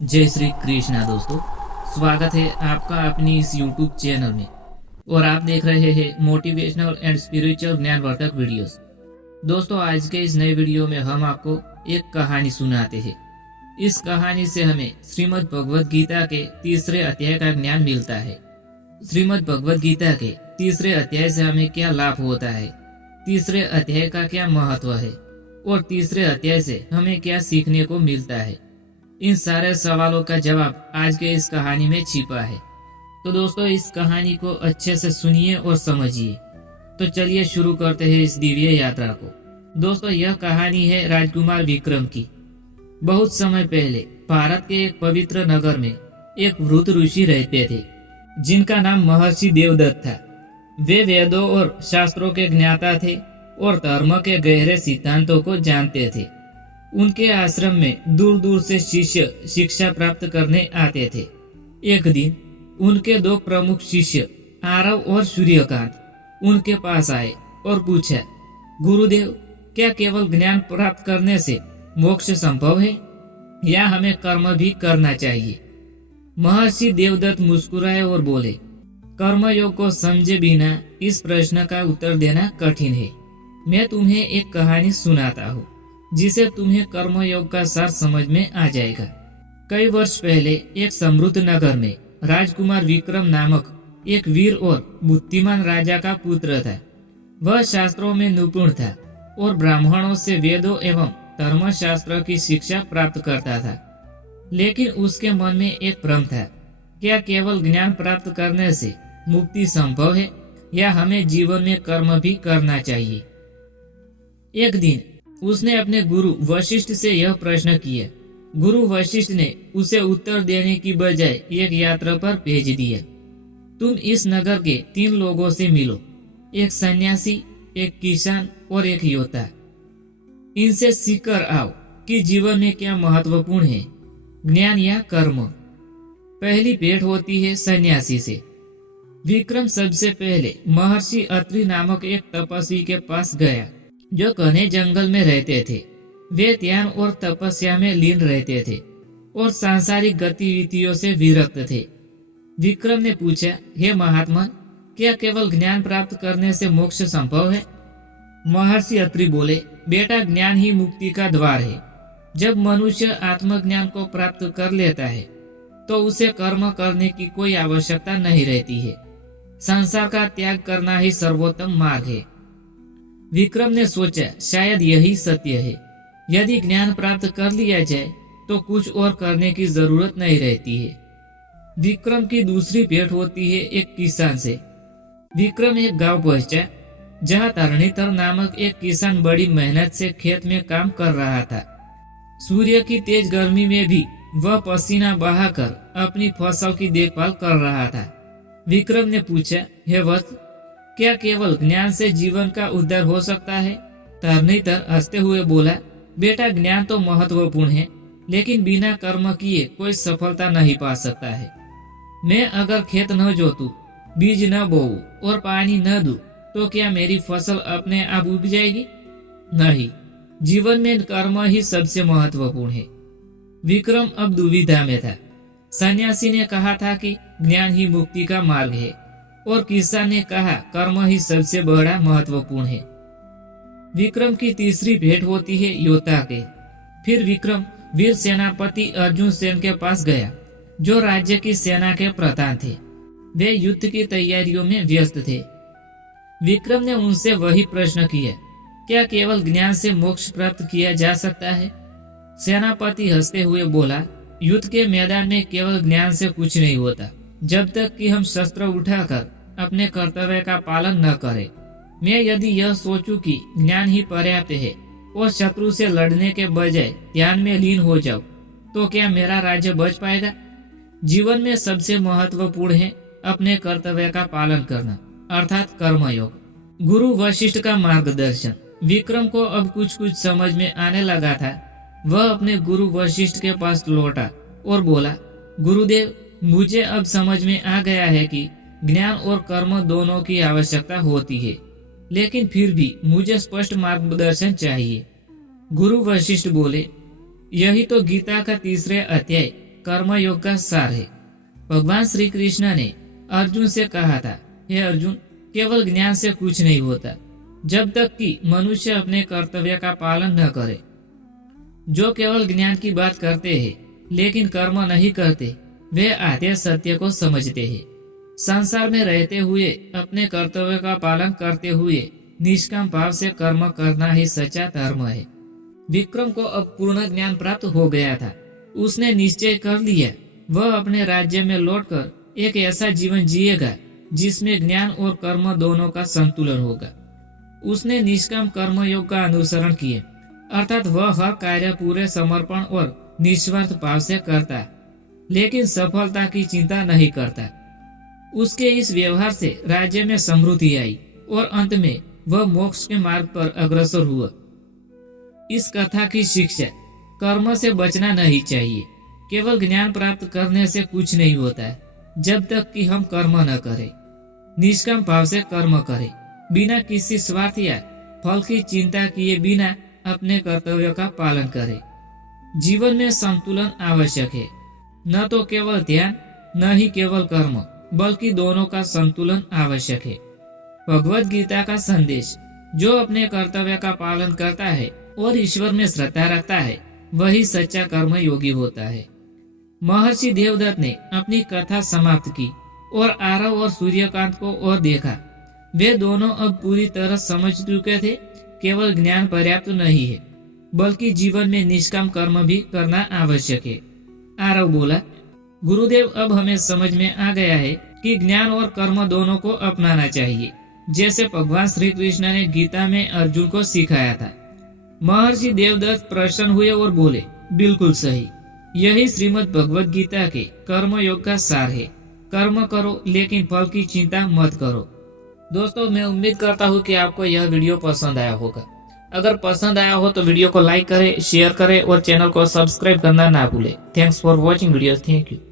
जय श्री कृष्णा दोस्तों। स्वागत है आपका अपनी इस YouTube चैनल में और आप देख रहे हैं मोटिवेशनल एंड स्पिरिचुअल ज्ञानवर्धक वीडियोस। दोस्तों, आज के इस नए वीडियो में हम आपको एक कहानी सुनाते हैं। इस कहानी से हमें श्रीमद् भगवद गीता के तीसरे अध्याय का ज्ञान मिलता है। श्रीमद् भगवद गीता के तीसरे अध्याय से हमें क्या लाभ होता है, तीसरे अध्याय का क्या महत्व है और तीसरे अध्याय से हमें क्या सीखने को मिलता है, इन सारे सवालों का जवाब आज के इस कहानी में छिपा है। तो दोस्तों, इस कहानी को अच्छे से सुनिए और समझिए। तो चलिए शुरू करते हैं इस दिव्य यात्रा को। दोस्तों, यह कहानी है राजकुमार विक्रम की। बहुत समय पहले भारत के एक पवित्र नगर में एक वृद्ध ऋषि रहते थे, जिनका नाम महर्षि देवदत्त था। वे वेदों और शास्त्रों के ज्ञाता थे और धर्म के गहरे सिद्धांतों को जानते थे। उनके आश्रम में दूर दूर से शिष्य शिक्षा प्राप्त करने आते थे। एक दिन उनके दो प्रमुख शिष्य आरव और सूर्यकांत उनके पास आए और पूछा, गुरुदेव, क्या केवल ज्ञान प्राप्त करने से मोक्ष संभव है या हमें कर्म भी करना चाहिए? महर्षि देवदत्त मुस्कुराए और बोले, कर्मयोग को समझे बिना इस प्रश्न का उत्तर देना कठिन है। मैं तुम्हें एक कहानी सुनाता हूँ जिसे तुम्हें कर्मयोग का सार समझ में आ जाएगा। कई वर्ष पहले एक समृद्ध नगर में राजकुमार विक्रम नामक एक वीर और बुद्धिमान राजा का पुत्र था। वह शास्त्रों में निपुण था और ब्राह्मणों से वेदों एवं धर्मशास्त्र की शिक्षा प्राप्त करता था। लेकिन उसके मन में एक भ्रम था, क्या केवल ज्ञान प्राप्त करने से मुक्ति संभव है या हमें जीवन में कर्म भी करना चाहिए? एक दिन उसने अपने गुरु वशिष्ठ से यह प्रश्न किया। गुरु वशिष्ठ ने उसे उत्तर देने की बजाय एक यात्रा पर भेज दिया। तुम इस नगर के 3 लोगों से मिलो, एक सन्यासी, एक किसान और एक योद्धा। इनसे सीखकर आओ कि जीवन में क्या महत्वपूर्ण है, ज्ञान या कर्म। पहली भेंट होती है सन्यासी से। विक्रम सबसे पहले महर्षि अत्रि नामक एक तपस्वी के पास गया, जो घने जंगल में रहते थे। वे ध्यान और तपस्या में लीन रहते थे और सांसारिक गतिविधियों से विरक्त थे। विक्रम ने पूछा, हे महात्मा, क्या केवल ज्ञान प्राप्त करने से मोक्ष संभव है? महर्षि अत्रि बोले, बेटा, ज्ञान ही मुक्ति का द्वार है। जब मनुष्य आत्मज्ञान को प्राप्त कर लेता है तो उसे कर्म करने की कोई आवश्यकता नहीं रहती है। संसार का त्याग करना ही सर्वोत्तम मार्ग है। विक्रम ने सोचा, शायद यही सत्य है। यदि ज्ञान प्राप्त कर लिया जाए तो कुछ और करने की जरूरत नहीं रहती है। विक्रम की दूसरी भेंट होती है एक किसान से। विक्रम एक गांव पहुंचा जहां धरणीधर नामक एक किसान बड़ी मेहनत से खेत में काम कर रहा था। सूर्य की तेज गर्मी में भी वह पसीना बहाकर अपनी फसल की देखभाल कर रहा था। विक्रम ने पूछा, हे वत्स, क्या केवल ज्ञान से जीवन का उद्धार हो सकता है? धरणीधर हंसते हुए बोला, बेटा, ज्ञान तो महत्वपूर्ण है, लेकिन बिना कर्म किए कोई सफलता नहीं पा सकता है। मैं अगर खेत न जोतूं, बीज न बोऊं और पानी न दूं, तो क्या मेरी फसल अपने आप उग जाएगी? नहीं, जीवन में कर्म ही सबसे महत्वपूर्ण है। विक्रम अब दुविधा में था। सन्यासी ने कहा था कि ज्ञान ही मुक्ति का मार्ग है और किसान ने कहा कर्म ही सबसे बड़ा महत्वपूर्ण है। विक्रम की तीसरी भेंट होती है योद्धा के। फिर विक्रम वीर सेनापति अर्जुन सेन के पास गया, जो राज्य की सेना के प्रधान थे। वे युद्ध की तैयारियों में व्यस्त थे। विक्रम ने उनसे वही प्रश्न किया, क्या केवल ज्ञान से मोक्ष प्राप्त किया जा सकता है? सेनापति हंसते हुए बोला, युद्ध के मैदान में केवल ज्ञान से कुछ नहीं होता, जब तक कि हम शस्त्र उठाकर अपने कर्तव्य का पालन न करें। मैं यदि यह सोचूं कि ज्ञान ही पर्याप्त है और शत्रु से लड़ने के बजाय ध्यान में लीन हो जाऊं, तो क्या मेरा राज्य बच पाएगा? जीवन में सबसे महत्वपूर्ण है अपने कर्तव्य का पालन करना, अर्थात कर्मयोग। गुरु वशिष्ठ का मार्गदर्शन। विक्रम को अब कुछ कुछ समझ में आने लगा था। वह अपने गुरु वशिष्ठ के पास लौटा और बोला, गुरुदेव, मुझे अब समझ में आ गया है कि ज्ञान और कर्म दोनों की आवश्यकता होती है, लेकिन फिर भी मुझे स्पष्ट मार्गदर्शन चाहिए। गुरु वशिष्ठ बोले, यही तो गीता का तीसरे अध्याय कर्मयोग का सार है। भगवान श्री कृष्ण ने अर्जुन से कहा था, हे अर्जुन, केवल ज्ञान से कुछ नहीं होता जब तक कि मनुष्य अपने कर्तव्य का पालन न करे। जो केवल ज्ञान की बात करते हैं लेकिन कर्म नहीं करते, वे आधे सत्य को समझते हैं। संसार में रहते हुए अपने कर्तव्य का पालन करते हुए निष्काम भाव से कर्म करना ही सच्चा धर्म है। विक्रम को अब पूर्ण ज्ञान प्राप्त हो गया था। उसने निश्चय कर लिया वह अपने राज्य में लौटकर एक ऐसा जीवन जिएगा जिसमें ज्ञान और कर्म दोनों का संतुलन होगा। उसने निष्काम कर्मयोग का अनुसरण किया, अर्थात वह हर कार्य पूरे समर्पण और निस्वार्थ भाव से करता, लेकिन सफलता की चिंता नहीं करता। उसके इस व्यवहार से राज्य में समृद्धि आई और अंत में वह मोक्ष के मार्ग पर अग्रसर हुआ। इस कथा की शिक्षा, कर्म से बचना नहीं चाहिए। केवल ज्ञान प्राप्त करने से कुछ नहीं होता है जब तक कि हम कर्म न करें। निष्काम भाव से कर्म करें, बिना किसी स्वार्थ या फल की चिंता किए बिना अपने कर्तव्य का पालन करें। जीवन में संतुलन आवश्यक है, न तो केवल ध्यान न ही केवल कर्म, बल्कि दोनों का संतुलन आवश्यक है। भगवत गीता का संदेश, जो अपने कर्तव्य का पालन करता है और ईश्वर में श्रद्धा रखता है, वही सच्चा कर्म योगी होता है। महर्षि देवदत्त ने अपनी कथा समाप्त की और आरव और सूर्यकांत को और देखा। वे दोनों अब पूरी तरह समझ चुके थे, केवल ज्ञान पर्याप्त नहीं है, बल्कि जीवन में निष्काम कर्म भी करना आवश्यक है। आरव बोला, गुरुदेव, अब हमें समझ में आ गया है कि ज्ञान और कर्म दोनों को अपनाना चाहिए, जैसे भगवान श्री कृष्ण ने गीता में अर्जुन को सिखाया था। महर्षि देवदत्त प्रसन्न हुए और बोले, बिल्कुल सही, यही श्रीमद् भगवत गीता के कर्म योग का सार है। कर्म करो लेकिन फल की चिंता मत करो। दोस्तों, मैं उम्मीद करता हूँ कि आपको यह वीडियो पसंद आया होगा। अगर पसंद आया हो तो वीडियो को लाइक करें, शेयर करें और चैनल को सब्सक्राइब करना ना भूलें। Thanks for watching video. Thank you.